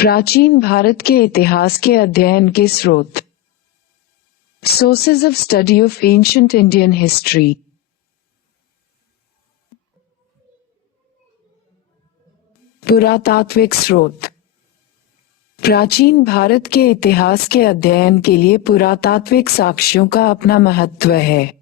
प्राचीन भारत के इतिहास के अध्ययन के स्रोत। Sources of study of ancient Indian history. पुरातात्विक स्रोत। प्राचीन भारत के इतिहास के अध्ययन के लिए पुरातात्विक साक्ष्यों का अपना महत्व है।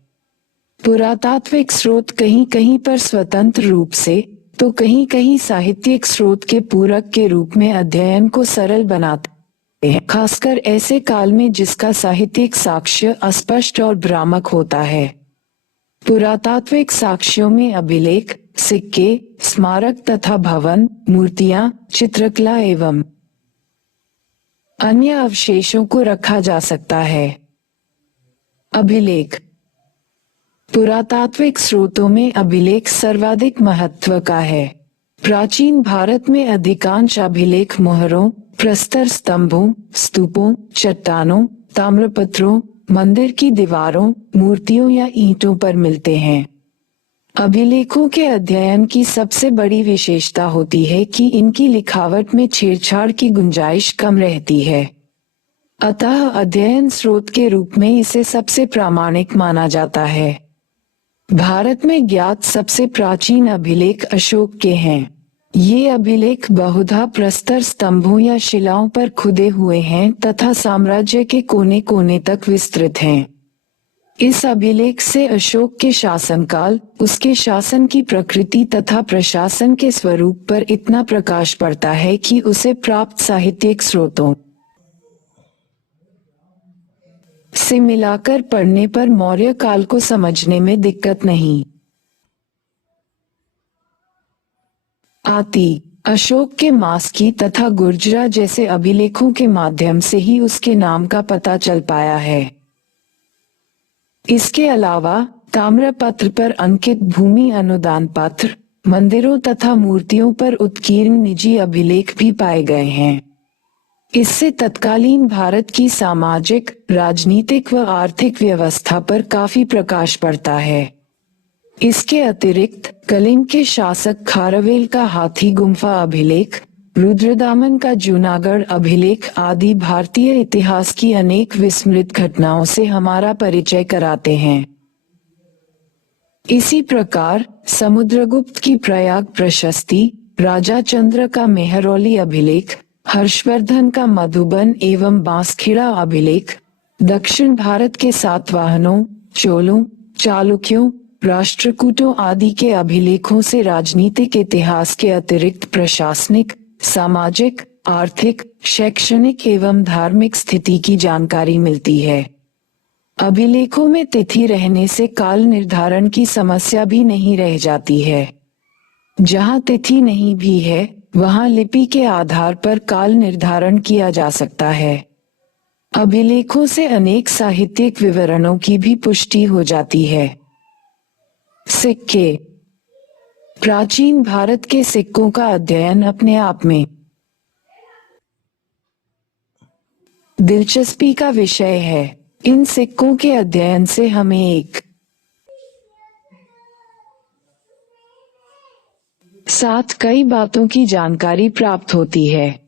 पुरातात्विक स्रोत कहीं कहीं पर स्वतंत्र रूप से तो कहीं कहीं साहित्यिक स्रोत के पूरक के रूप में अध्ययन को सरल बनाते हैं, खासकर ऐसे काल में जिसका साहित्यिक साक्ष्य अस्पष्ट और भ्रामक होता है। पुरातात्विक साक्ष्यों में अभिलेख, सिक्के, स्मारक तथा भवन, मूर्तियां, चित्रकला एवं अन्य अवशेषों को रखा जा सकता है। अभिलेख। पुरातात्विक स्रोतों में अभिलेख सर्वाधिक महत्व का है। प्राचीन भारत में अधिकांश अभिलेख मोहरों, प्रस्तर स्तंभों, स्तूपों, चट्टानों, ताम्रपत्रों, मंदिर की दीवारों, मूर्तियों या ईंटों पर मिलते हैं। अभिलेखों के अध्ययन की सबसे बड़ी विशेषता होती है कि इनकी लिखावट में छेड़छाड़ की गुंजाइश कम रहती है। अतः अध्ययन स्रोत के रूप में इसे सबसे प्रामाणिक माना जाता है। भारत में ज्ञात सबसे प्राचीन अभिलेख अशोक के हैं। ये अभिलेख बहुधा प्रस्तर स्तंभों या शिलाओं पर खुदे हुए हैं तथा साम्राज्य के कोने कोने तक विस्तृत हैं। इस अभिलेख से अशोक के शासनकाल, उसके शासन की प्रकृति तथा प्रशासन के स्वरूप पर इतना प्रकाश पड़ता है कि उसे प्राप्त साहित्यिक स्रोतों से मिलाकर पढ़ने पर मौर्य काल को समझने में दिक्कत नहीं आती। अशोक के मास्की तथा गुर्जरा जैसे अभिलेखों के माध्यम से ही उसके नाम का पता चल पाया है। इसके अलावा ताम्रपत्र पर अंकित भूमि अनुदान पत्र, मंदिरों तथा मूर्तियों पर उत्कीर्ण निजी अभिलेख भी पाए गए हैं। इससे तत्कालीन भारत की सामाजिक, राजनीतिक व आर्थिक व्यवस्था पर काफी प्रकाश पड़ता है। इसके अतिरिक्त कलिंग के शासक खारवेल का हाथी गुम्फा अभिलेख, रुद्रदामन का जूनागढ़ अभिलेख आदि भारतीय इतिहास की अनेक विस्मृत घटनाओं से हमारा परिचय कराते हैं। इसी प्रकार समुद्रगुप्त की प्रयाग प्रशस्ति, राजा चंद्र का मेहरौली अभिलेख, हर्षवर्धन का मधुबन एवं बांसखेड़ा अभिलेख, दक्षिण भारत के सातवाहनों, चोलों, चालुक्यों, राष्ट्रकूटों आदि के अभिलेखों से राजनीतिक इतिहास के अतिरिक्त प्रशासनिक, सामाजिक, आर्थिक, शैक्षणिक एवं धार्मिक स्थिति की जानकारी मिलती है। अभिलेखों में तिथि रहने से काल निर्धारण की समस्या भी नहीं रह जाती है। जहां तिथि नहीं भी है, वहां लिपि के आधार पर काल निर्धारण किया जा सकता है। अभिलेखों से अनेक साहित्यिक विवरणों की भी पुष्टि हो जाती है। सिक्के। प्राचीन भारत के सिक्कों का अध्ययन अपने आप में दिलचस्पी का विषय है। इन सिक्कों के अध्ययन से हमें एक साथ कई बातों की जानकारी प्राप्त होती है।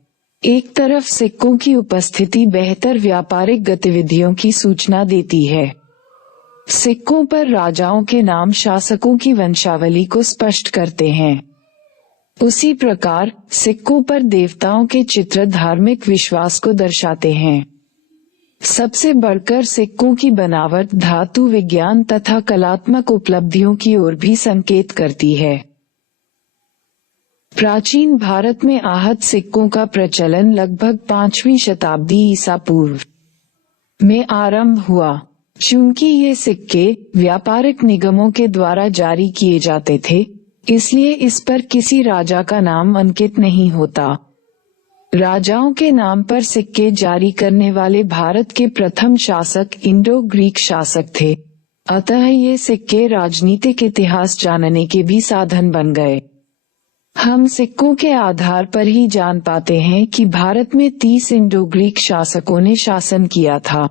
एक तरफ सिक्कों की उपस्थिति बेहतर व्यापारिक गतिविधियों की सूचना देती है। सिक्कों पर राजाओं के नाम शासकों की वंशावली को स्पष्ट करते हैं। उसी प्रकार सिक्कों पर देवताओं के चित्र धार्मिक विश्वास को दर्शाते हैं। सबसे बढ़कर सिक्कों की बनावट धातु विज्ञान तथा कलात्मक उपलब्धियों की ओर भी संकेत करती है। प्राचीन भारत में आहत सिक्कों का प्रचलन लगभग 5वीं शताब्दी ईसा पूर्व में आरंभ हुआ। चूंकि ये सिक्के व्यापारिक निगमों के द्वारा जारी किए जाते थे, इसलिए इस पर किसी राजा का नाम अंकित नहीं होता। राजाओं के नाम पर सिक्के जारी करने वाले भारत के प्रथम शासक इंडो ग्रीक शासक थे। अतः ये सिक्के राजनीतिक इतिहास जानने के भी साधन बन गए। हम सिक्कों के आधार पर ही जान पाते हैं कि भारत में 30 इंडो ग्रीक शासकों ने शासन किया था।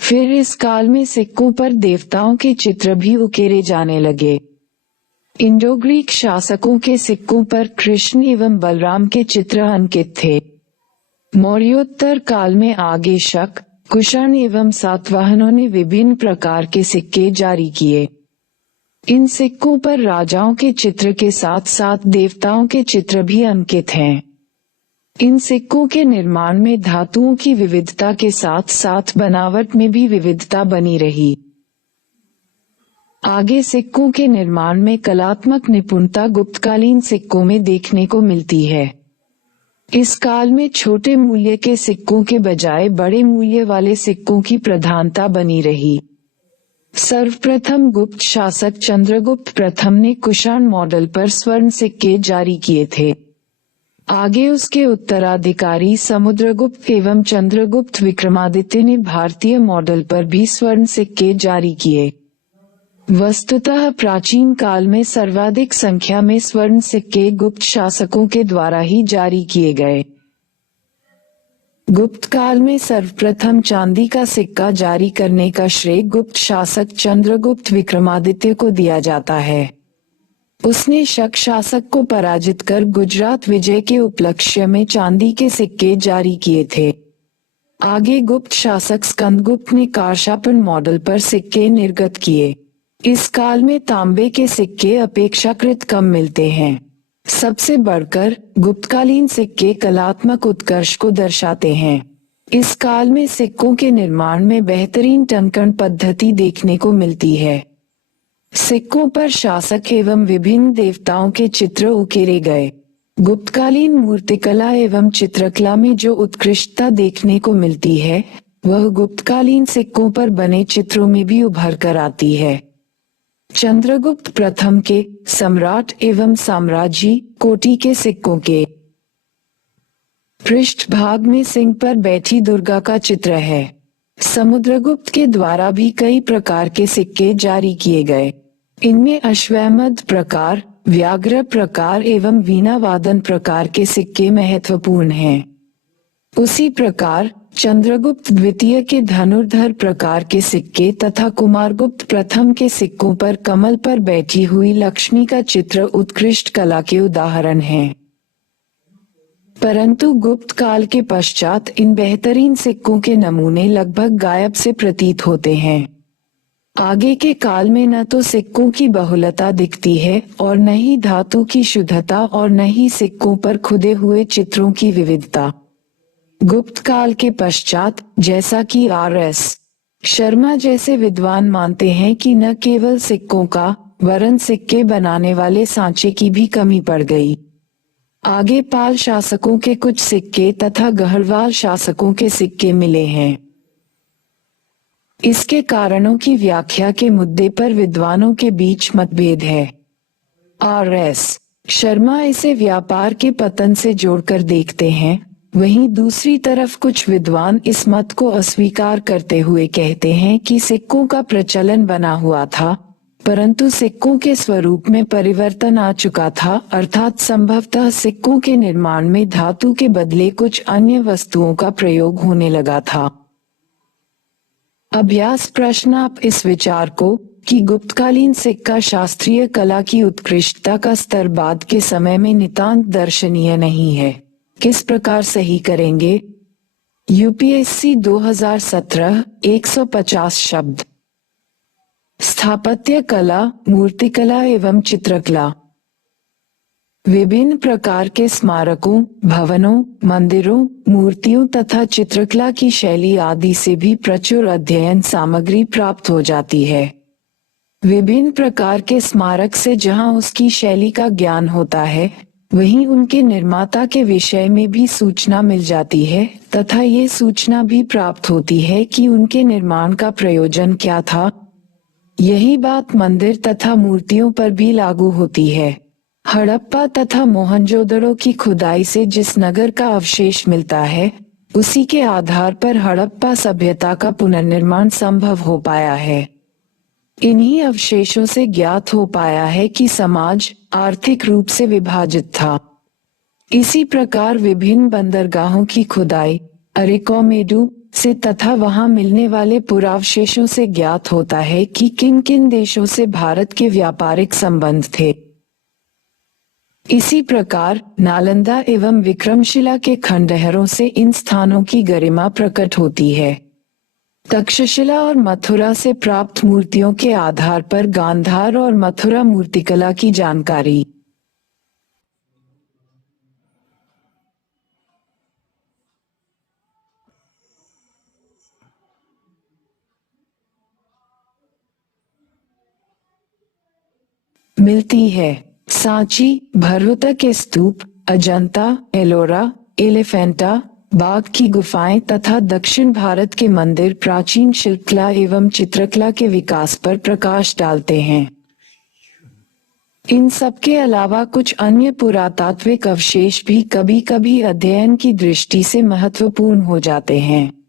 फिर इस काल में सिक्कों पर देवताओं के चित्र भी उकेरे जाने लगे। इंडो ग्रीक शासकों के सिक्कों पर कृष्ण एवं बलराम के चित्र अंकित थे। मौर्योत्तर काल में आगे शक, कुषाण एवं सातवाहनों ने विभिन्न प्रकार के सिक्के जारी किए। इन सिक्कों पर राजाओं के चित्र के साथ साथ देवताओं के चित्र भी अंकित हैं। इन सिक्कों के निर्माण में धातुओं की विविधता के साथ साथ बनावट में भी विविधता बनी रही। आगे सिक्कों के निर्माण में कलात्मक निपुणता गुप्तकालीन सिक्कों में देखने को मिलती है। इस काल में छोटे मूल्य के सिक्कों के बजाय बड़े मूल्य वाले सिक्कों की प्रधानता बनी रही। सर्वप्रथम गुप्त शासक चंद्रगुप्त प्रथम ने कुषाण मॉडल पर स्वर्ण सिक्के जारी किए थे। आगे उसके उत्तराधिकारी समुद्रगुप्त एवं चंद्रगुप्त विक्रमादित्य ने भारतीय मॉडल पर भी स्वर्ण सिक्के जारी किए। वस्तुतः प्राचीन काल में सर्वाधिक संख्या में स्वर्ण सिक्के गुप्त शासकों के द्वारा ही जारी किए गए। गुप्त काल में सर्वप्रथम चांदी का सिक्का जारी करने का श्रेय गुप्त शासक चंद्रगुप्त विक्रमादित्य को दिया जाता है। उसने शक शासक को पराजित कर गुजरात विजय के उपलक्ष्य में चांदी के सिक्के जारी किए थे। आगे गुप्त शासक स्कंदगुप्त ने कारशापन मॉडल पर सिक्के निर्गत किए। इस काल में तांबे के सिक्के अपेक्षाकृत कम मिलते हैं। सबसे बढ़कर गुप्तकालीन सिक्के कलात्मक उत्कर्ष को दर्शाते हैं। इस काल में सिक्कों के निर्माण में बेहतरीन टंकण पद्धति देखने को मिलती है। सिक्कों पर शासक एवं विभिन्न देवताओं के चित्र उकेरे गए। गुप्तकालीन मूर्तिकला एवं चित्रकला में जो उत्कृष्टता देखने को मिलती है, वह गुप्तकालीन सिक्कों पर बने चित्रों में भी उभर कर आती है। चंद्रगुप्त प्रथम के सम्राट एवं साम्राज्य कोटि के सिक्कों के पृष्ठभाग में सिंह पर बैठी दुर्गा का चित्र है। समुद्रगुप्त के द्वारा भी कई प्रकार के सिक्के जारी किए गए। इनमें अश्वमेध प्रकार, व्याघ्र प्रकार एवं वीणा वादन प्रकार के सिक्के महत्वपूर्ण हैं। उसी प्रकार चंद्रगुप्त द्वितीय के धनुर्धर प्रकार के सिक्के तथा कुमारगुप्त प्रथम के सिक्कों पर कमल पर बैठी हुई लक्ष्मी का चित्र उत्कृष्ट कला के उदाहरण हैं। परंतु गुप्त काल के पश्चात इन बेहतरीन सिक्कों के नमूने लगभग गायब से प्रतीत होते हैं। आगे के काल में न तो सिक्कों की बहुलता दिखती है और न ही धातु की शुद्धता और न ही सिक्कों पर खुदे हुए चित्रों की विविधता। गुप्त काल के पश्चात जैसा कि R.S. शर्मा जैसे विद्वान मानते हैं कि न केवल सिक्कों का वरन सिक्के बनाने वाले सांचे की भी कमी पड़ गई। आगे पाल शासकों के कुछ सिक्के तथा गढ़वाल शासकों के सिक्के मिले हैं। इसके कारणों की व्याख्या के मुद्दे पर विद्वानों के बीच मतभेद है। R.S. शर्मा इसे व्यापार के पतन से जोड़कर देखते हैं, वहीं दूसरी तरफ कुछ विद्वान इस मत को अस्वीकार करते हुए कहते हैं कि सिक्कों का प्रचलन बना हुआ था, परंतु सिक्कों के स्वरूप में परिवर्तन आ चुका था, अर्थात संभवतः सिक्कों के निर्माण में धातु के बदले कुछ अन्य वस्तुओं का प्रयोग होने लगा था। अभ्यास प्रश्न: आप इस विचार को कि गुप्तकालीन सिक्का शास्त्रीय कला की उत्कृष्टता का स्तर बाद के समय में नितांत दर्शनीय नहीं है, किस प्रकार सही करेंगे? यूपीएससी 2017 150 शब्द। स्थापत्य कला, मूर्तिकला एवं चित्रकला। विभिन्न प्रकार के स्मारकों, भवनों, मंदिरों, मूर्तियों तथा चित्रकला की शैली आदि से भी प्रचुर अध्ययन सामग्री प्राप्त हो जाती है। विभिन्न प्रकार के स्मारक से जहां उसकी शैली का ज्ञान होता है, वहीं उनके निर्माता के विषय में भी सूचना मिल जाती है तथा ये सूचना भी प्राप्त होती है कि उनके निर्माण का प्रयोजन क्या था। यही बात मंदिर तथा मूर्तियों पर भी लागू होती है। हड़प्पा तथा मोहनजोदड़ो की खुदाई से जिस नगर का अवशेष मिलता है, उसी के आधार पर हड़प्पा सभ्यता का पुनर्निर्माण संभव हो पाया है। इन्हीं अवशेषों से ज्ञात हो पाया है कि समाज आर्थिक रूप से विभाजित था। इसी प्रकार विभिन्न बंदरगाहों की खुदाई अरिकोमेडू से तथा वहां मिलने वाले पुरावशेषों से ज्ञात होता है कि किन किन देशों से भारत के व्यापारिक संबंध थे। इसी प्रकार नालंदा एवं विक्रमशिला के खंडहरों से इन स्थानों की गरिमा प्रकट होती है। तक्षशिला और मथुरा से प्राप्त मूर्तियों के आधार पर गांधार और मथुरा मूर्तिकला की जानकारी। मिलती है। सांची, भरोता के स्तूप, अजंता, एलोरा, एलिफेंटा, बाघ की गुफाएं तथा दक्षिण भारत के मंदिर प्राचीन शिल्पकला एवं चित्रकला के विकास पर प्रकाश डालते हैं। इन सब के अलावा कुछ अन्य पुरातात्विक अवशेष भी कभी-कभी अध्ययन की दृष्टि से महत्वपूर्ण हो जाते हैं।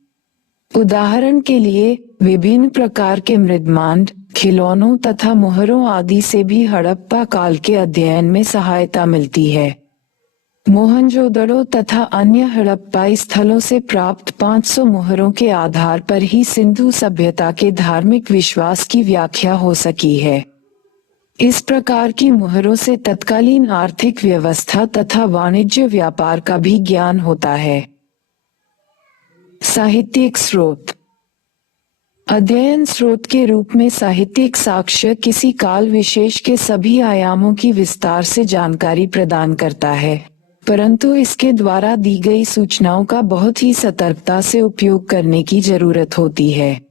उदाहरण के लिए विभिन्न प्रकार के मृदमांड, खिलौनों तथा मोहरों आदि से भी हड़प्पा काल के अध्ययन में सहायता मिलती है। मोहनजोदड़ो तथा अन्य हड़प्पाई स्थलों से प्राप्त 500 मोहरों के आधार पर ही सिंधु सभ्यता के धार्मिक विश्वास की व्याख्या हो सकी है। इस प्रकार की मोहरों से तत्कालीन आर्थिक व्यवस्था तथा वाणिज्य व्यापार का भी ज्ञान होता है। साहित्यिक स्रोत। अध्ययन स्रोत के रूप में साहित्यिक साक्ष्य किसी काल विशेष के सभी आयामों की विस्तार से जानकारी प्रदान करता है, परंतु इसके द्वारा दी गई सूचनाओं का बहुत ही सतर्कता से उपयोग करने की जरूरत होती है।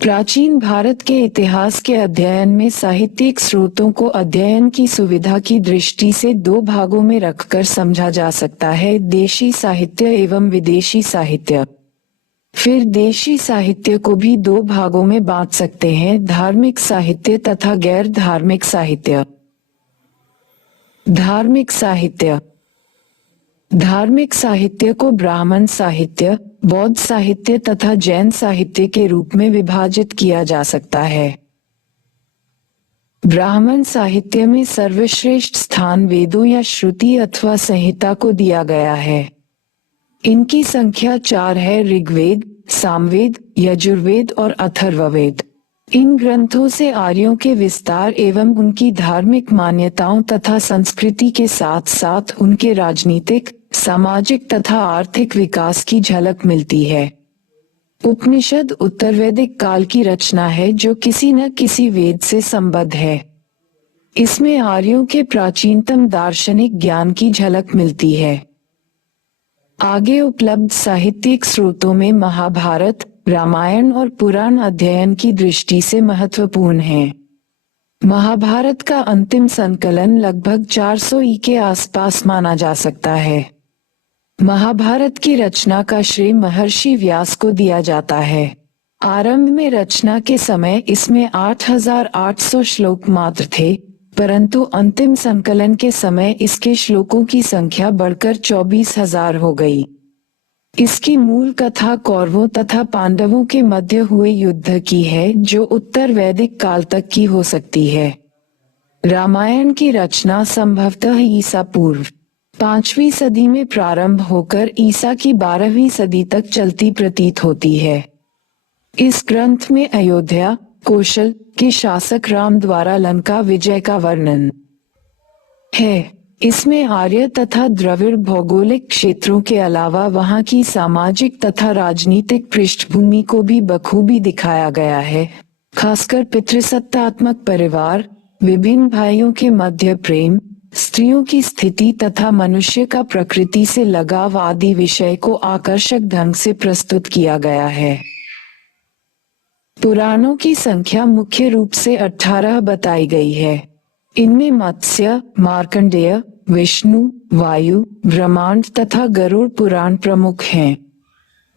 प्राचीन भारत के इतिहास के अध्ययन में साहित्यिक स्रोतों को अध्ययन की सुविधा की दृष्टि से दो भागों में रखकर समझा जा सकता है, देशी साहित्य एवं विदेशी साहित्य। फिर देशी साहित्य को भी दो भागों में बांट सकते हैं, धार्मिक साहित्य तथा गैर धार्मिक साहित्य। धार्मिक साहित्य। धार्मिक साहित्य को ब्राह्मण साहित्य, बौद्ध साहित्य तथा जैन साहित्य के रूप में विभाजित किया जा सकता है। ब्राह्मण साहित्य में सर्वश्रेष्ठ स्थान वेदों या श्रुति अथवा संहिता को दिया गया है। इनकी संख्या 4 है, ऋग्वेद, सामवेद, यजुर्वेद और अथर्ववेद। इन ग्रंथों से आर्यों के विस्तार एवं उनकी धार्मिक मान्यताओं तथा संस्कृति के साथ साथ उनके राजनीतिक, सामाजिक तथा आर्थिक विकास की झलक मिलती है। उपनिषद उत्तरवैदिक काल की रचना है जो किसी न किसी वेद से संबद्ध है। इसमें आर्यों के प्राचीनतम दार्शनिक ज्ञान की झलक मिलती है। आगे उपलब्ध साहित्यिक स्रोतों में महाभारत, रामायण और पुराण अध्ययन की दृष्टि से महत्वपूर्ण हैं। महाभारत का अंतिम संकलन लगभग 400 ई के आसपास माना जा सकता है। महाभारत की रचना का श्रेय महर्षि व्यास को दिया जाता है। आरंभ में रचना के समय इसमें 8800 श्लोक मात्र थे, परंतु अंतिम संकलन के समय इसके श्लोकों की संख्या बढ़कर 24,000 हो गई। इसकी मूल कथा कौरवों तथा पांडवों के मध्य हुए युद्ध की है, जो उत्तर वैदिक काल तक की हो सकती है। रामायण की रचना संभवतः ईसा पूर्व 5वीं सदी में प्रारंभ होकर ईसा की 12वीं सदी तक चलती प्रतीत होती है। इस ग्रंथ में अयोध्या, कौशल के शासक राम द्वारा लंका विजय का वर्णन है। इसमें आर्य तथा द्रविड़ भौगोलिक क्षेत्रों के अलावा वहां की सामाजिक तथा राजनीतिक पृष्ठभूमि को भी बखूबी दिखाया गया है, खासकर पितृसत्तात्मक परिवार, विभिन्न भाइयों के मध्य प्रेम, स्त्रियों की स्थिति तथा मनुष्य का प्रकृति से लगाव आदि विषय को आकर्षक ढंग से प्रस्तुत किया गया है। पुराणों की संख्या मुख्य रूप से 18 बताई गई है। इनमें मत्स्य, मार्कंडेय, विष्णु, वायु, ब्रह्मांड तथा गरुड़ पुराण प्रमुख हैं।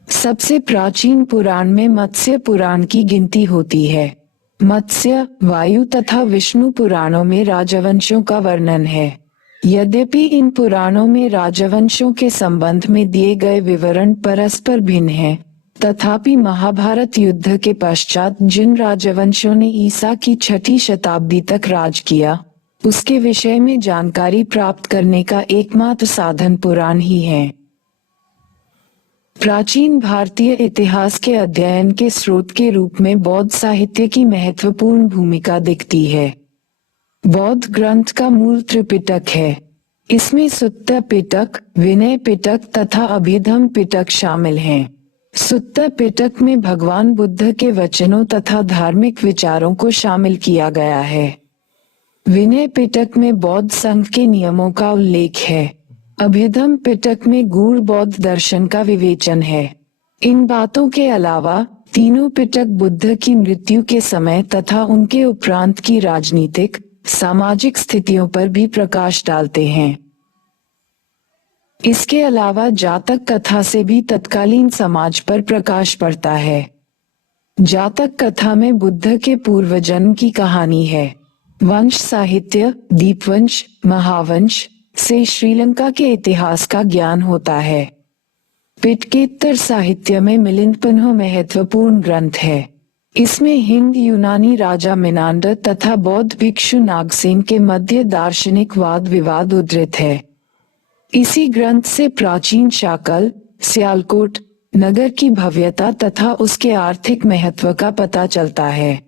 सबसे प्राचीन पुराण में मत्स्य पुराण की गिनती होती है। मत्स्य, वायु तथा विष्णु पुराणों में राजवंशों का वर्णन है। यद्यपि इन पुराणों में राजवंशों के संबंध में दिए गए विवरण परस्पर भिन्न हैं, तथापि महाभारत युद्ध के पश्चात जिन राजवंशों ने ईसा की 6ठी शताब्दी तक राज किया, उसके विषय में जानकारी प्राप्त करने का एकमात्र साधन पुराण ही है। प्राचीन भारतीय इतिहास के अध्ययन के स्रोत के रूप में बौद्ध साहित्य की महत्वपूर्ण भूमिका दिखती है। बौद्ध ग्रंथ का मूल त्रिपिटक है। इसमें सुत्त पिटक, विनय पिटक तथा अभिधम पिटक शामिल हैं। सुत्त पिटक में भगवान बुद्ध के वचनों तथा धार्मिक विचारों को शामिल किया गया है। विनय पिटक में बौद्ध संघ के नियमों का उल्लेख है। अभिधम पिटक में गूढ़ बौद्ध दर्शन का विवेचन है। इन बातों के अलावा तीनों पिटक बुद्ध की मृत्यु के समय तथा उनके उपरांत की राजनीतिक, सामाजिक स्थितियों पर भी प्रकाश डालते हैं। इसके अलावा जातक कथा से भी तत्कालीन समाज पर प्रकाश पड़ता है। जातक कथा में बुद्ध के पूर्व जन्म की कहानी है। वंश साहित्य, दीपवंश, महावंश से श्रीलंका के इतिहास का ज्ञान होता है। पिटकेतर साहित्य में मिलिंद महत्वपूर्ण ग्रंथ है। इसमें हिंद यूनानी राजा मिनांडर तथा बौद्ध भिक्षु नागसेन के मध्य दार्शनिक वाद विवाद उद्धृत है। इसी ग्रंथ से प्राचीन शाकल, सियालकोट नगर की भव्यता तथा उसके आर्थिक महत्व का पता चलता है।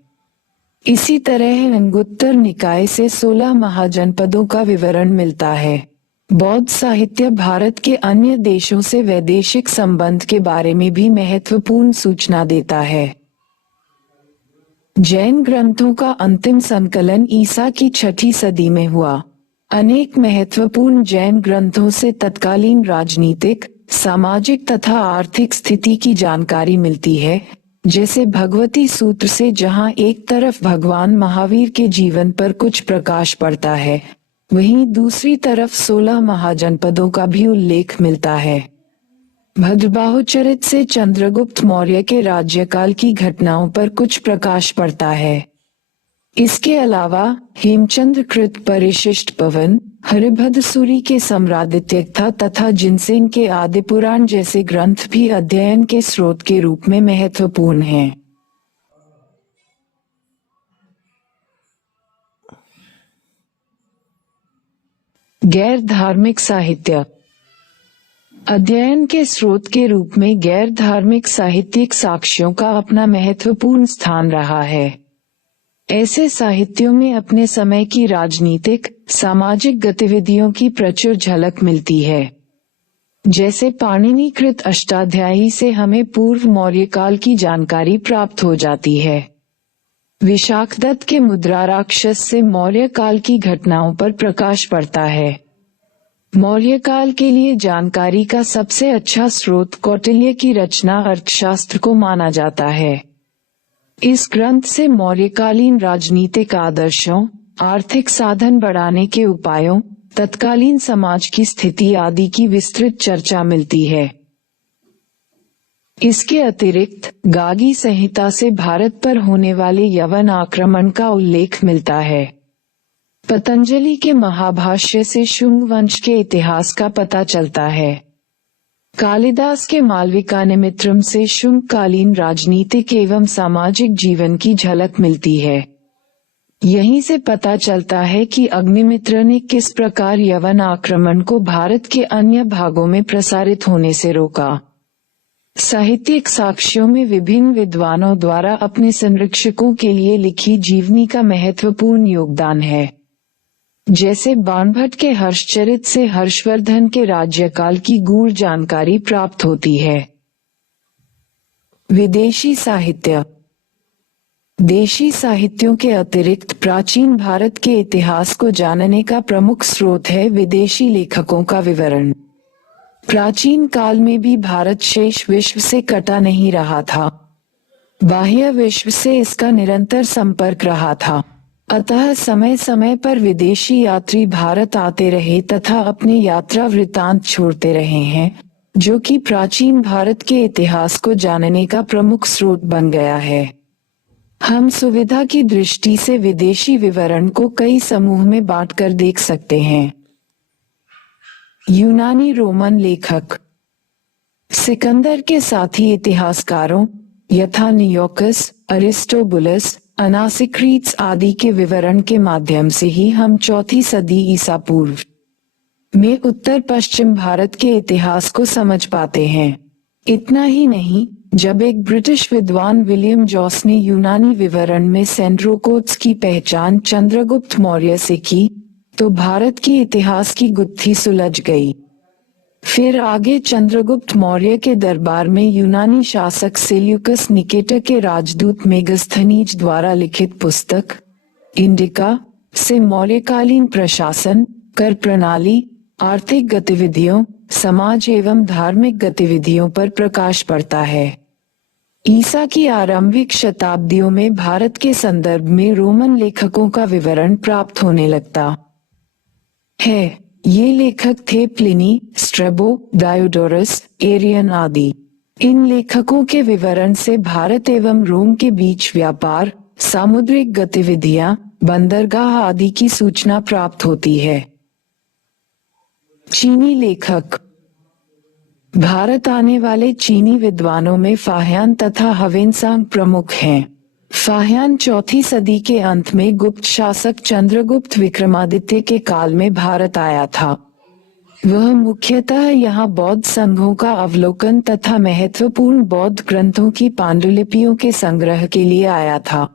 इसी तरह अंगुत्तर निकाय से 16 महाजनपदों का विवरण मिलता है। बौद्ध साहित्य भारत के अन्य देशों से वैदेशिक संबंध के बारे में भी महत्वपूर्ण सूचना देता है। जैन ग्रंथों का अंतिम संकलन ईसा की 6ठी सदी में हुआ। अनेक महत्वपूर्ण जैन ग्रंथों से तत्कालीन राजनीतिक, सामाजिक तथा आर्थिक स्थिति की जानकारी मिलती है, जैसे भगवती सूत्र से जहां एक तरफ भगवान महावीर के जीवन पर कुछ प्रकाश पड़ता है, वहीं दूसरी तरफ 16 महाजनपदों का भी उल्लेख मिलता है। भद्रबाहुचरित से चंद्रगुप्त मौर्य के राज्यकाल की घटनाओं पर कुछ प्रकाश पड़ता है। इसके अलावा हेमचंद्र कृत परिशिष्ट पवन, हरिभद्र सूरी के सम्रादित्य तथा जिनसेन के आदि पुराण जैसे ग्रंथ भी अध्ययन के स्रोत के रूप में महत्वपूर्ण हैं। गैर धार्मिक साहित्य। अध्ययन के स्रोत के रूप में गैर धार्मिक साहित्यिक साक्ष्यों का अपना महत्वपूर्ण स्थान रहा है। ऐसे साहित्यों में अपने समय की राजनीतिक, सामाजिक गतिविधियों की प्रचुर झलक मिलती है। जैसे पाणिनिकृत अष्टाध्यायी से हमें पूर्व मौर्य काल की जानकारी प्राप्त हो जाती है। विशाखदत्त के मुद्रा राक्षस से मौर्य काल की घटनाओं पर प्रकाश पड़ता है। मौर्य काल के लिए जानकारी का सबसे अच्छा स्रोत कौटिल्य की रचना अर्थशास्त्र को माना जाता है। इस ग्रंथ से मौर्यकालीन राजनीतिक आदर्शों, आर्थिक साधन बढ़ाने के उपायों, तत्कालीन समाज की स्थिति आदि की विस्तृत चर्चा मिलती है। इसके अतिरिक्त गागी संहिता से भारत पर होने वाले यवन आक्रमण का उल्लेख मिलता है। पतंजलि के महाभाष्य से शुंग वंश के इतिहास का पता चलता है। कालिदास के मालविकानिमित्रम से शुंग कालीन राजनीतिक एवं सामाजिक जीवन की झलक मिलती है। यहीं से पता चलता है कि अग्निमित्र ने किस प्रकार यवन आक्रमण को भारत के अन्य भागों में प्रसारित होने से रोका। साहित्यिक साक्ष्यों में विभिन्न विद्वानों द्वारा अपने संरक्षकों के लिए लिखी जीवनी का महत्वपूर्ण योगदान है। जैसे बाणभट्ट के हर्षचरित से हर्षवर्धन के राज्यकाल की गूढ़ जानकारी प्राप्त होती है। विदेशी साहित्य। देशी साहित्यों के अतिरिक्त प्राचीन भारत के इतिहास को जानने का प्रमुख स्रोत है विदेशी लेखकों का विवरण। प्राचीन काल में भी भारत शेष विश्व से कटा नहीं रहा था। बाह्य विश्व से इसका निरंतर संपर्क रहा था। अतः समय समय पर विदेशी यात्री भारत आते रहे तथा अपने यात्रा वृत्तांत छोड़ते रहे हैं, जो कि प्राचीन भारत के इतिहास को जानने का प्रमुख स्रोत बन गया है। हम सुविधा की दृष्टि से विदेशी विवरण को कई समूह में बांटकर देख सकते हैं। यूनानी रोमन लेखक। सिकंदर के साथी इतिहासकारों यथा नियोकस, अरिस्टोबुलस, अनासिक्रीट्स आदि के विवरण के माध्यम से ही हम 4वीं सदी ईसा पूर्व में उत्तर पश्चिम भारत के इतिहास को समझ पाते हैं। इतना ही नहीं, जब एक ब्रिटिश विद्वान विलियम जॉस ने यूनानी विवरण में सेंड्रोकोट्स की पहचान चंद्रगुप्त मौर्य से की, तो भारत की इतिहास की गुत्थी सुलझ गई। फिर आगे चंद्रगुप्त मौर्य के दरबार में यूनानी शासक सेल्यूकस निकेटर के राजदूत मेगस्थनीज द्वारा लिखित पुस्तक इंडिका से मौर्यकालीन प्रशासन, कर प्रणाली, आर्थिक गतिविधियों, समाज एवं धार्मिक गतिविधियों पर प्रकाश पड़ता है। ईसा की आरंभिक शताब्दियों में भारत के संदर्भ में रोमन लेखकों का विवरण प्राप्त होने लगता है। ये लेखक थे प्लिनी, स्ट्रेबो, डायोडोरस, एरियन आदि। इन लेखकों के विवरण से भारत एवं रोम के बीच व्यापार, सामुद्रिक गतिविधियां, बंदरगाह आदि की सूचना प्राप्त होती है। चीनी लेखक। भारत आने वाले चीनी विद्वानों में फाह्यान तथा ह्वेनसांग प्रमुख हैं। फाह्यान 4वीं सदी के अंत में गुप्त शासक चंद्रगुप्त विक्रमादित्य के काल में भारत आया था। वह मुख्यतः यहाँ बौद्ध संघों का अवलोकन तथा महत्वपूर्ण बौद्ध ग्रंथों की पांडुलिपियों के संग्रह के लिए आया था।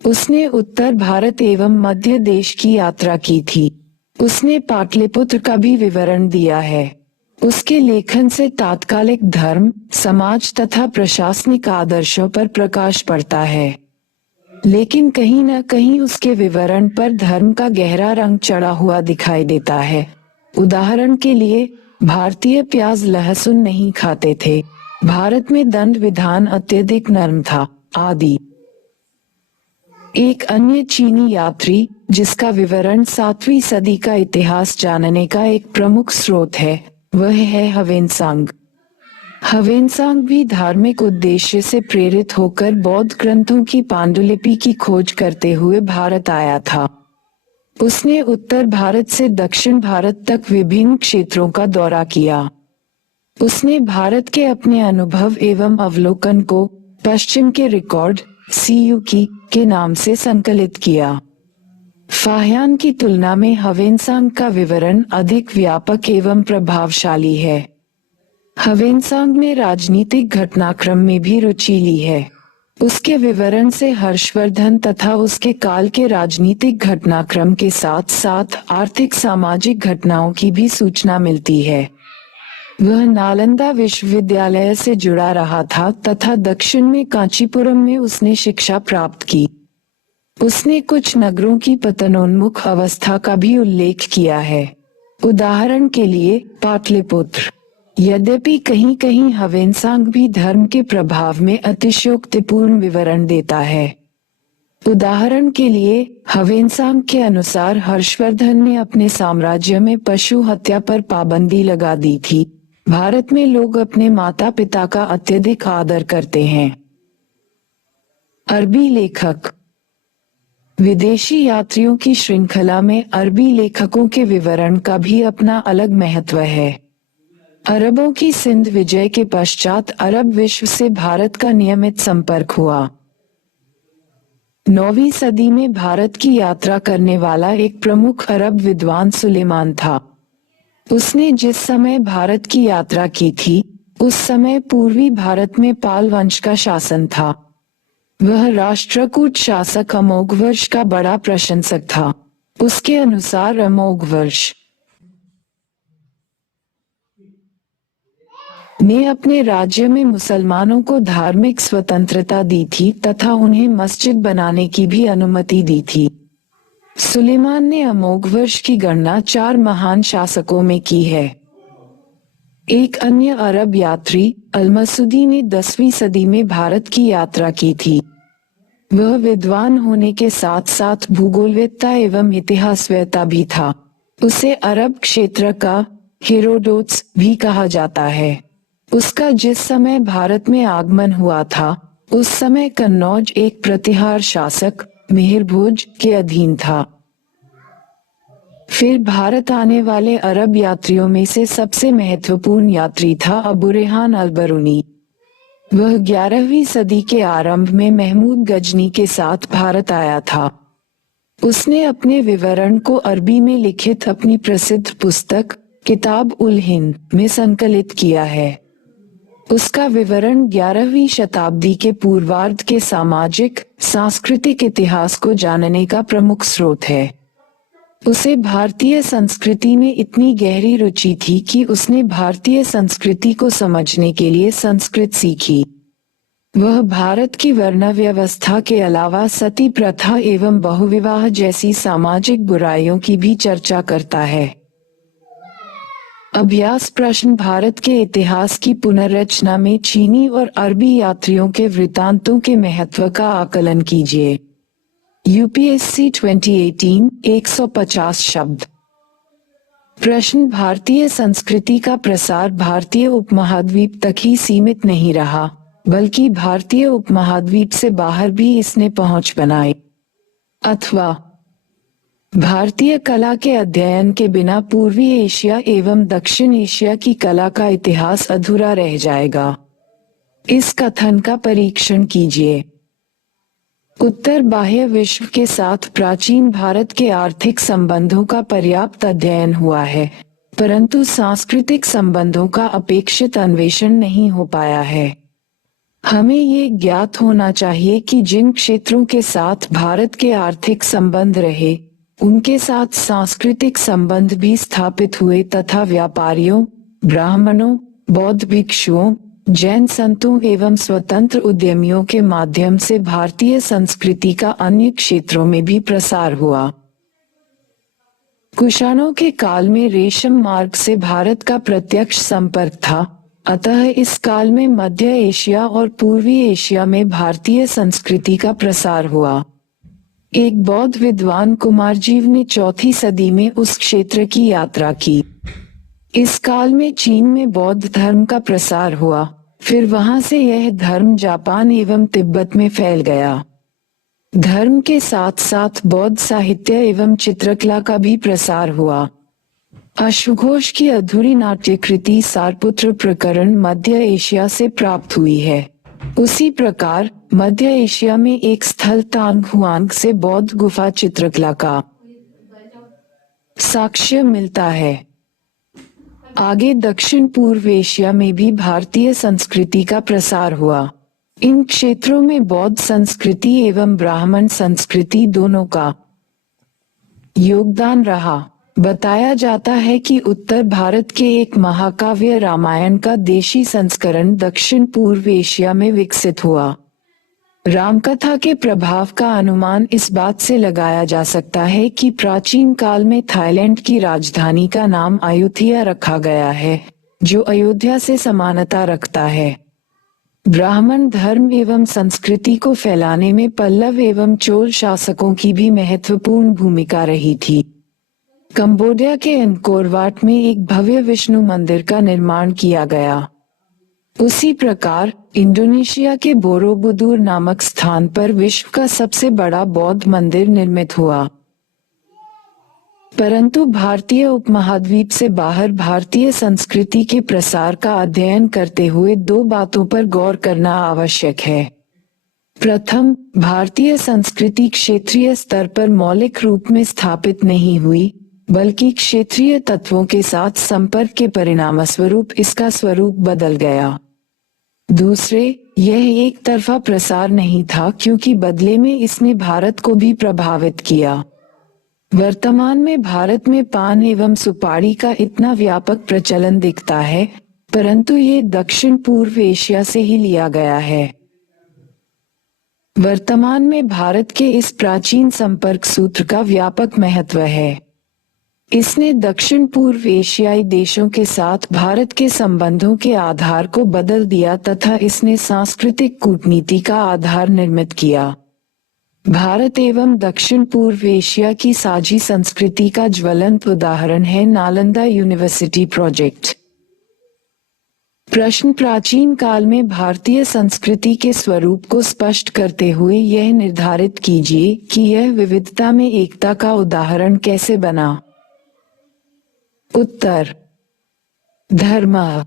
उसने उत्तर भारत एवं मध्य देश की यात्रा की थी। उसने पाटलिपुत्र का भी विवरण दिया है। उसके लेखन से तात्कालिक धर्म, समाज तथा प्रशासनिक आदर्शों पर प्रकाश पड़ता है, लेकिन कहीं न कहीं उसके विवरण पर धर्म का गहरा रंग चढ़ा हुआ दिखाई देता है। उदाहरण के लिए, भारतीय प्याज लहसुन नहीं खाते थे, भारत में दंड विधान अत्यधिक नरम था, आदि। एक अन्य चीनी यात्री, जिसका विवरण 7वीं सदी का इतिहास जानने का एक प्रमुख स्रोत है, वह है ह्वेनसांग। ह्वेनसांग भी धार्मिक उद्देश्य से प्रेरित होकर बौद्ध ग्रंथों की पांडुलिपि की खोज करते हुए भारत आया था। उसने उत्तर भारत से दक्षिण भारत तक विभिन्न क्षेत्रों का दौरा किया। उसने भारत के अपने अनुभव एवं अवलोकन को पश्चिम के रिकॉर्ड सीयूकी के नाम से संकलित किया। फाह्यान की तुलना में ह्वेनसांग का विवरण अधिक व्यापक एवं प्रभावशाली है। ह्वेनसांग ने राजनीतिक घटनाक्रम में भी रुचि ली है। उसके विवरण से हर्षवर्धन तथा उसके काल के राजनीतिक घटनाक्रम के साथ साथ आर्थिक सामाजिक घटनाओं की भी सूचना मिलती है। वह नालंदा विश्वविद्यालय से जुड़ा रहा था तथा दक्षिण में कांचीपुरम में उसने शिक्षा प्राप्त की। उसने कुछ नगरों की पतनोन्मुख अवस्था का भी उल्लेख किया है। उदाहरण के लिए पाटलिपुत्र। यद्यपि कहीं कहीं ह्वेनसांग भी धर्म के प्रभाव में अतिशयोक्तिपूर्ण विवरण देता है। उदाहरण के लिए, ह्वेनसांग के अनुसार हर्षवर्धन ने अपने साम्राज्य में पशु हत्या पर पाबंदी लगा दी थी। भारत में लोग अपने माता पिता का अत्यधिक आदर करते हैं। अरबी लेखक। विदेशी यात्रियों की श्रृंखला में अरबी लेखकों के विवरण का भी अपना अलग महत्व है। अरबों की सिंध विजय के पश्चात अरब विश्व से भारत का नियमित संपर्क हुआ। 9वीं सदी में भारत की यात्रा करने वाला एक प्रमुख अरब विद्वान सुलेमान था। उसने जिस समय भारत की यात्रा की थी, उस समय पूर्वी भारत में पाल वंश का शासन था। वह राष्ट्रकूट शासक अमोघवर्ष का बड़ा प्रशंसक था। उसके अनुसार अमोघवर्ष ने अपने राज्य में मुसलमानों को धार्मिक स्वतंत्रता दी थी तथा उन्हें मस्जिद बनाने की भी अनुमति दी थी। सुलेमान ने अमोघवर्ष की गणना 4 महान शासकों में की है। एक अन्य अरब यात्री अलमसूदी ने 10वीं सदी में भारत की यात्रा की थी। वह विद्वान होने के साथ साथ भूगोलवेत्ता एवं इतिहासवेत्ता भी था। उसे अरब क्षेत्र का हेरोडोट्स भी कहा जाता है। उसका जिस समय भारत में आगमन हुआ था, उस समय कन्नौज एक प्रतिहार शासक मेहरभोज के अधीन था। फिर भारत आने वाले अरब यात्रियों में से सबसे महत्वपूर्ण यात्री था अबू रेहान अल-बरूनी। वह 11वीं सदी के आरंभ में महमूद गजनी के साथ भारत आया था। उसने अपने विवरण को अरबी में लिखित अपनी प्रसिद्ध पुस्तक किताब उल हिंद में संकलित किया है। उसका विवरण 11वीं शताब्दी के पूर्वार्ध के सामाजिक सांस्कृतिक इतिहास को जानने का प्रमुख स्रोत है। उसे भारतीय संस्कृति में इतनी गहरी रुचि थी कि उसने भारतीय संस्कृति को समझने के लिए संस्कृत सीखी। वह भारत की वर्ण व्यवस्था के अलावा सती प्रथा एवं बहुविवाह जैसी सामाजिक बुराइयों की भी चर्चा करता है। अभ्यास प्रश्न, भारत के इतिहास की पुनर्रचना में चीनी और अरबी यात्रियों के वृत्तांतों के महत्व का आकलन कीजिए। यूपीएससी 2018 150 शब्द। प्रश्न, भारतीय संस्कृति का प्रसार भारतीय उपमहाद्वीप तक ही सीमित नहीं रहा, बल्कि भारतीय उपमहाद्वीप से बाहर भी इसने पहुंच बनाई। अथवा भारतीय कला के अध्ययन के बिना पूर्वी एशिया एवं दक्षिण एशिया की कला का इतिहास अधूरा रह जाएगा। इस कथन का परीक्षण कीजिए। उत्तर बाह्य विश्व के साथ प्राचीन भारत के आर्थिक संबंधों का पर्याप्त अध्ययन हुआ है, परंतु सांस्कृतिक संबंधों का अपेक्षित अन्वेषण नहीं हो पाया है। हमें ये ज्ञात होना चाहिए कि जिन क्षेत्रों के साथ भारत के आर्थिक संबंध रहे, उनके साथ सांस्कृतिक संबंध भी स्थापित हुए तथा व्यापारियों, ब्राह्मणों, बौद्ध भिक्षुओं, जैन संतों एवं स्वतंत्र उद्यमियों के माध्यम से भारतीय संस्कृति का अन्य क्षेत्रों में भी प्रसार हुआ। कुषाणों के काल में रेशम मार्ग से भारत का प्रत्यक्ष संपर्क था, अतः इस काल में मध्य एशिया और पूर्वी एशिया में भारतीय संस्कृति का प्रसार हुआ। एक बौद्ध विद्वान कुमारजीव ने 4वीं सदी में उस क्षेत्र की यात्रा की। इस काल में चीन में बौद्ध धर्म का प्रसार हुआ, फिर वहां से यह धर्म जापान एवं तिब्बत में फैल गया। धर्म के साथ साथ बौद्ध साहित्य एवं चित्रकला का भी प्रसार हुआ। अश्वघोष की अधूरी नाट्य कृति सारपुत्र प्रकरण मध्य एशिया से प्राप्त हुई है। उसी प्रकार मध्य एशिया में एक स्थल तांग हुआंग से बौद्ध गुफा चित्रकला का साक्ष्य मिलता है। आगे दक्षिण पूर्व एशिया में भी भारतीय संस्कृति का प्रसार हुआ। इन क्षेत्रों में बौद्ध संस्कृति एवं ब्राह्मण संस्कृति दोनों का योगदान रहा। बताया जाता है कि उत्तर भारत के एक महाकाव्य रामायण का देशी संस्करण दक्षिण पूर्व एशिया में विकसित हुआ। रामकथा के प्रभाव का अनुमान इस बात से लगाया जा सकता है कि प्राचीन काल में थाईलैंड की राजधानी का नाम अयोध्या रखा गया है, जो अयोध्या से समानता रखता है। ब्राह्मण धर्म एवं संस्कृति को फैलाने में पल्लव एवं चोल शासकों की भी महत्वपूर्ण भूमिका रही थी। कंबोडिया के अंकोर वाट में एक भव्य विष्णु मंदिर का निर्माण किया गया। उसी प्रकार इंडोनेशिया के बोरोबुदुर नामक स्थान पर विश्व का सबसे बड़ा बौद्ध मंदिर निर्मित हुआ। परंतु भारतीय उपमहाद्वीप से बाहर भारतीय संस्कृति के प्रसार का अध्ययन करते हुए दो बातों पर गौर करना आवश्यक है। प्रथम, भारतीय संस्कृति क्षेत्रीय स्तर पर मौलिक रूप में स्थापित नहीं हुई, बल्कि क्षेत्रीय तत्वों के साथ संपर्क के परिणामस्वरूप इसका स्वरूप बदल गया। दूसरे, यह एक तरफा प्रसार नहीं था, क्योंकि बदले में इसने भारत को भी प्रभावित किया। वर्तमान में भारत में पान एवं सुपारी का इतना व्यापक प्रचलन दिखता है, परंतु ये दक्षिण पूर्व एशिया से ही लिया गया है। वर्तमान में भारत के इस प्राचीन संपर्क सूत्र का व्यापक महत्व है। इसने दक्षिण पूर्व एशियाई देशों के साथ भारत के संबंधों के आधार को बदल दिया तथा इसने सांस्कृतिक कूटनीति का आधार निर्मित किया। भारत एवं दक्षिण पूर्व एशिया की साझी संस्कृति का ज्वलंत उदाहरण है नालंदा यूनिवर्सिटी प्रोजेक्ट। प्रश्न, प्राचीन काल में भारतीय संस्कृति के स्वरूप को स्पष्ट करते हुए यह निर्धारित कीजिए कि यह विविधता में एकता का उदाहरण कैसे बना। उत्तर, धर्म।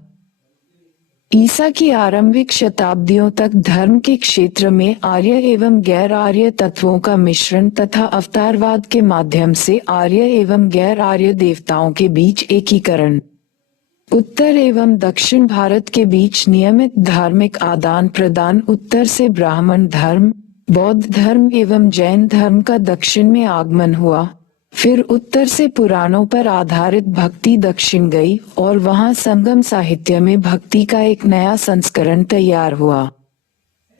ईसा की आरंभिक शताब्दियों तक धर्म के क्षेत्र में आर्य एवं गैर आर्य तत्वों का मिश्रण तथा अवतारवाद के माध्यम से आर्य एवं गैर आर्य देवताओं के बीच एकीकरण। उत्तर एवं दक्षिण भारत के बीच नियमित धार्मिक आदान प्रदान। उत्तर से ब्राह्मण धर्म, बौद्ध धर्म एवं जैन धर्म का दक्षिण में आगमन हुआ। फिर उत्तर से पुराणों पर आधारित भक्ति दक्षिण गई और वहां संगम साहित्य में भक्ति का एक नया संस्करण तैयार हुआ।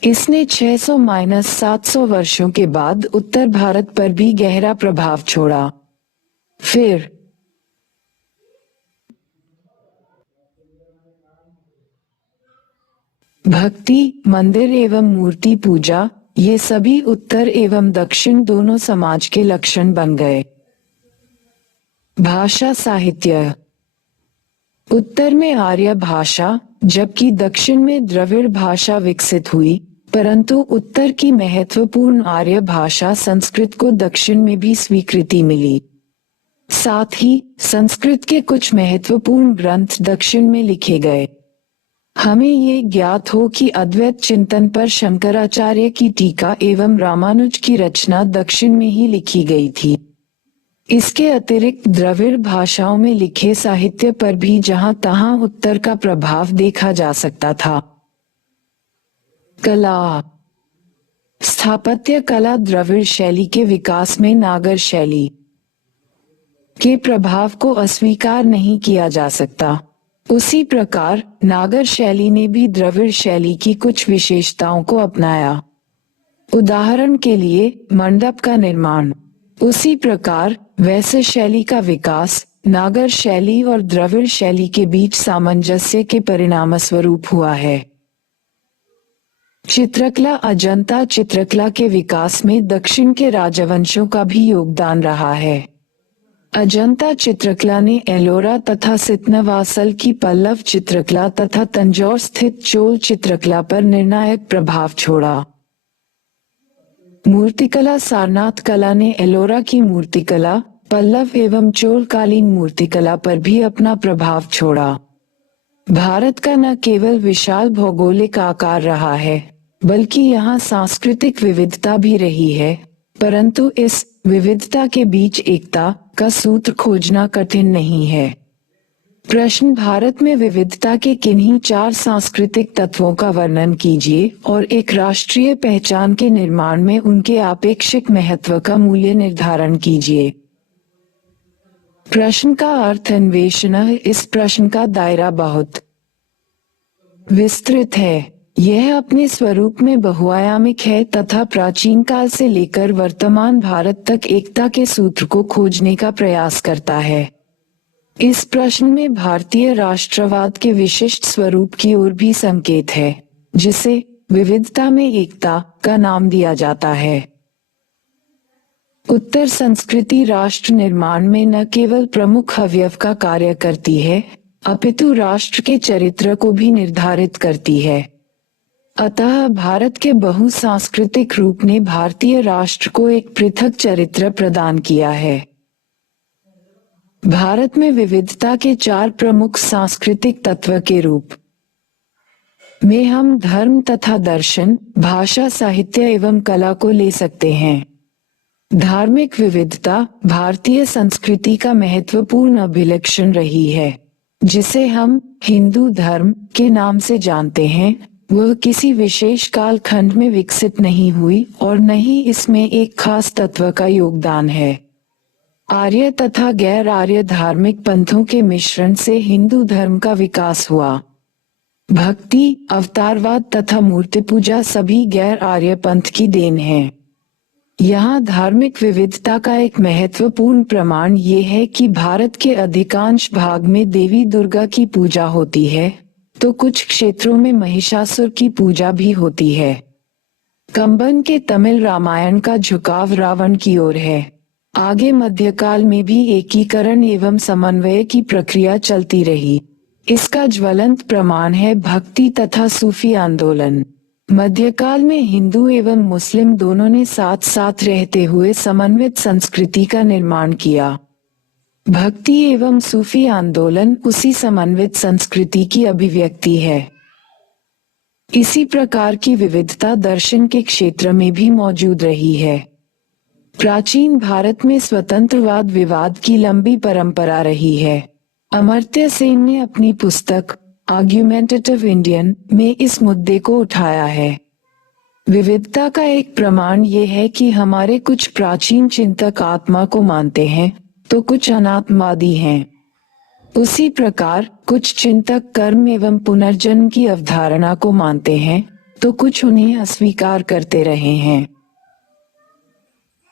इसने 600-700 वर्षों के बाद उत्तर भारत पर भी गहरा प्रभाव छोड़ा। फिर भक्ति, मंदिर एवं मूर्ति पूजा, ये सभी उत्तर एवं दक्षिण दोनों समाज के लक्षण बन गए। भाषा साहित्य। उत्तर में आर्य भाषा जबकि दक्षिण में द्रविड़ भाषा विकसित हुई, परंतु उत्तर की महत्वपूर्ण आर्य भाषा संस्कृत को दक्षिण में भी स्वीकृति मिली। साथ ही संस्कृत के कुछ महत्वपूर्ण ग्रंथ दक्षिण में लिखे गए। हमें ये ज्ञात हो कि अद्वैत चिंतन पर शंकराचार्य की टीका एवं रामानुज की रचना दक्षिण में ही लिखी गई थी। इसके अतिरिक्त द्रविड़ भाषाओं में लिखे साहित्य पर भी जहां तहां उत्तर का प्रभाव देखा जा सकता था। कला। स्थापत्य कला द्रविड़ शैली के विकास में नागर शैली के प्रभाव को अस्वीकार नहीं किया जा सकता। उसी प्रकार नागर शैली ने भी द्रविड़ शैली की कुछ विशेषताओं को अपनाया। उदाहरण के लिए मंडप का निर्माण। उसी प्रकार वैश्य शैली का विकास नागर शैली और द्रविड़ शैली के बीच सामंजस्य के परिणामस्वरूप हुआ है। चित्रकला। अजंता चित्रकला के विकास में दक्षिण के राजवंशों का भी योगदान रहा है। अजंता चित्रकला ने एलोरा तथा सितनवासल की पल्लव चित्रकला तथा तंजौर स्थित चोल चित्रकला पर निर्णायक प्रभाव छोड़ा। मूर्तिकला। सारनाथ कला ने एलोरा की मूर्तिकला, पल्लव एवं चोल कालीन मूर्तिकला पर भी अपना प्रभाव छोड़ा। भारत का न केवल विशाल भौगोलिक आकार रहा है, बल्कि यहाँ सांस्कृतिक विविधता भी रही है, परंतु इस विविधता के बीच एकता का सूत्र खोजना कठिन नहीं है। प्रश्न। भारत में विविधता के किन्हीं 4 सांस्कृतिक तत्वों का वर्णन कीजिए और एक राष्ट्रीय पहचान के निर्माण में उनके आपेक्षिक महत्व का मूल्य निर्धारण कीजिए। प्रश्न का अर्थ अन्वेषण। इस प्रश्न का दायरा बहुत विस्तृत है। यह अपने स्वरूप में बहुआयामिक है तथा प्राचीन काल से लेकर वर्तमान भारत तक एकता के सूत्र को खोजने का प्रयास करता है। इस प्रश्न में भारतीय राष्ट्रवाद के विशिष्ट स्वरूप की ओर भी संकेत है, जिसे विविधता में एकता का नाम दिया जाता है। उत्तर संस्कृति राष्ट्र निर्माण में न केवल प्रमुख अवयव का कार्य करती है, अपितु राष्ट्र के चरित्र को भी निर्धारित करती है। अतः भारत के बहुसांस्कृतिक रूप ने भारतीय राष्ट्र को एक पृथक चरित्र प्रदान किया है। भारत में विविधता के 4 प्रमुख सांस्कृतिक तत्व के रूप में हम धर्म तथा दर्शन, भाषा, साहित्य एवं कला को ले सकते हैं। धार्मिक विविधता भारतीय संस्कृति का महत्वपूर्ण अभिलक्षण रही है, जिसे हम हिंदू धर्म के नाम से जानते हैं। वह किसी विशेष काल खंड में विकसित नहीं हुई और न ही इसमें एक खास तत्व का योगदान है। आर्य तथा गैर आर्य धार्मिक पंथों के मिश्रण से हिंदू धर्म का विकास हुआ। भक्ति, अवतारवाद तथा मूर्ति पूजा सभी गैर आर्य पंथ की देन है। यहाँ धार्मिक विविधता का एक महत्वपूर्ण प्रमाण ये है कि भारत के अधिकांश भाग में देवी दुर्गा की पूजा होती है, तो कुछ क्षेत्रों में महिषासुर की पूजा भी होती है। कंबन के तमिल रामायण का झुकाव रावण की ओर है। आगे मध्यकाल में भी एकीकरण एवं समन्वय की प्रक्रिया चलती रही। इसका ज्वलंत प्रमाण है भक्ति तथा सूफी आंदोलन। मध्यकाल में हिंदू एवं मुस्लिम दोनों ने साथ साथ रहते हुए समन्वित संस्कृति का निर्माण किया। भक्ति एवं सूफी आंदोलन उसी समन्वित संस्कृति की अभिव्यक्ति है। इसी प्रकार की विविधता दर्शन के क्षेत्र में भी मौजूद रही है। प्राचीन भारत में स्वतंत्रवाद विवाद की लंबी परंपरा रही है। अमर्त्य सेन ने अपनी पुस्तक आर्ग्यूमेंटेटिव इंडियन में इस मुद्दे को उठाया है। विविधता का एक प्रमाण ये है कि हमारे कुछ प्राचीन चिंतक आत्मा को मानते हैं तो कुछ अनात्मवादी हैं। उसी प्रकार कुछ चिंतक कर्म एवं पुनर्जन्म की अवधारणा को मानते हैं तो कुछ उन्हें अस्वीकार करते रहे हैं।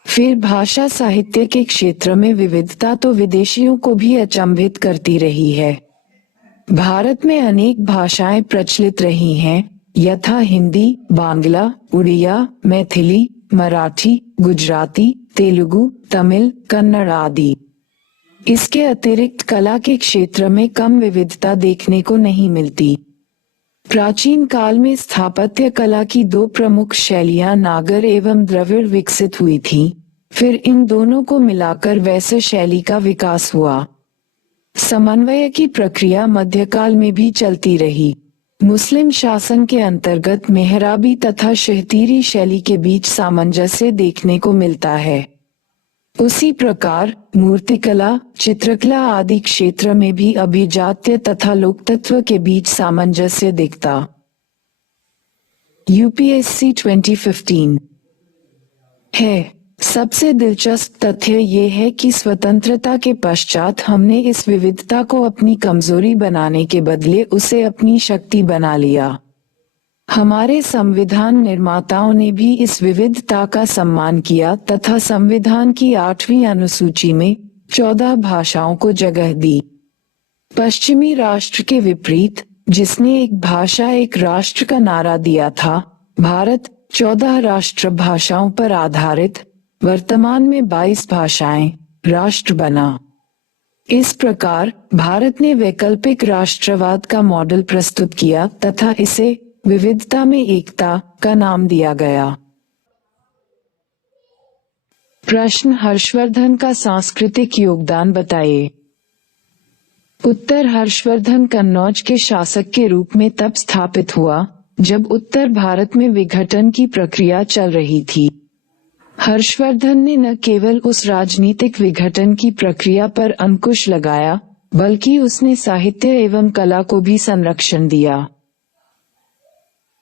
फिर भाषा साहित्य के क्षेत्र में विविधता तो विदेशियों को भी अचंभित करती रही है। भारत में अनेक भाषाएं प्रचलित रही हैं, यथा हिंदी, बांग्ला, उड़िया, मैथिली, मराठी, गुजराती, तेलुगु, तमिल, कन्नड़ आदि। इसके अतिरिक्त कला के क्षेत्र में कम विविधता देखने को नहीं मिलती। प्राचीन काल में स्थापत्य कला की दो प्रमुख शैलियां नागर एवं द्रविड़ विकसित हुई थीं। फिर इन दोनों को मिलाकर वैश्य शैली का विकास हुआ। समन्वय की प्रक्रिया मध्यकाल में भी चलती रही। मुस्लिम शासन के अंतर्गत मेहराबी तथा शहतीरी शैली के बीच सामंजस्य देखने को मिलता है। उसी प्रकार मूर्तिकला, चित्रकला आदि क्षेत्र में भी अभिजात्य तथा लोकतत्व के बीच सामंजस्य दिखता। यूपीएससी 2015 है। सबसे दिलचस्प तथ्य ये है कि स्वतंत्रता के पश्चात हमने इस विविधता को अपनी कमजोरी बनाने के बदले उसे अपनी शक्ति बना लिया। हमारे संविधान निर्माताओं ने भी इस विविधता का सम्मान किया तथा संविधान की 8वीं अनुसूची में 14 भाषाओं को जगह दी। पश्चिमी राष्ट्र के विपरीत, जिसने एक भाषा एक राष्ट्र का नारा दिया था, भारत 14 राष्ट्र भाषाओं पर आधारित वर्तमान में 22 भाषाएं राष्ट्र बना। इस प्रकार भारत ने वैकल्पिक राष्ट्रवाद का मॉडल प्रस्तुत किया तथा इसे विविधता में एकता का नाम दिया गया। प्रश्न, हर्षवर्धन का सांस्कृतिक योगदान बताइए। उत्तर, हर्षवर्धन कन्नौज के शासक के रूप में तब स्थापित हुआ जब उत्तर भारत में विघटन की प्रक्रिया चल रही थी। हर्षवर्धन ने न केवल उस राजनीतिक विघटन की प्रक्रिया पर अंकुश लगाया, बल्कि उसने साहित्य एवं कला को भी संरक्षण दिया।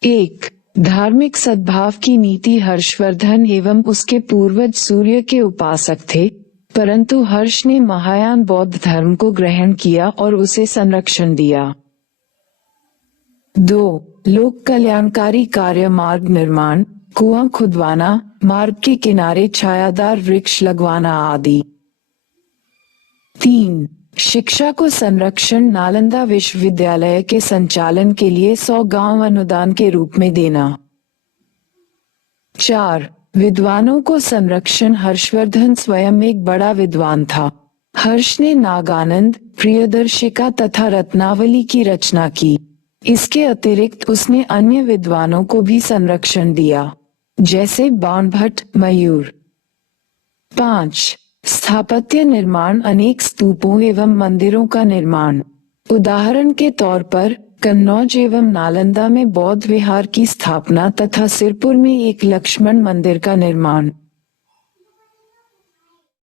1. धार्मिक सद्भाव की नीति। हर्षवर्धन एवं उसके पूर्वज सूर्य के उपासक थे, परंतु हर्ष ने महायान बौद्ध धर्म को ग्रहण किया और उसे संरक्षण दिया। 2. लोक कल्याणकारी कार्य, मार्ग निर्माण, कुआं खुदवाना, मार्ग के किनारे छायादार वृक्ष लगवाना आदि। 3. शिक्षा को संरक्षण, नालंदा विश्वविद्यालय के संचालन के लिए 100 गांव अनुदान के रूप में देना। 4. विद्वानों को संरक्षण। हर्षवर्धन स्वयं एक बड़ा विद्वान था। हर्ष ने नागानंद, प्रियदर्शिका तथा रत्नावली की रचना की। इसके अतिरिक्त उसने अन्य विद्वानों को भी संरक्षण दिया, जैसे बाणभट्ट, मयूर। 5. स्थापत्य निर्माण, अनेक स्तूपों एवं मंदिरों का निर्माण। उदाहरण के तौर पर कन्नौज एवं नालंदा में बौद्ध विहार की स्थापना तथा सिरपुर में एक लक्ष्मण मंदिर का निर्माण।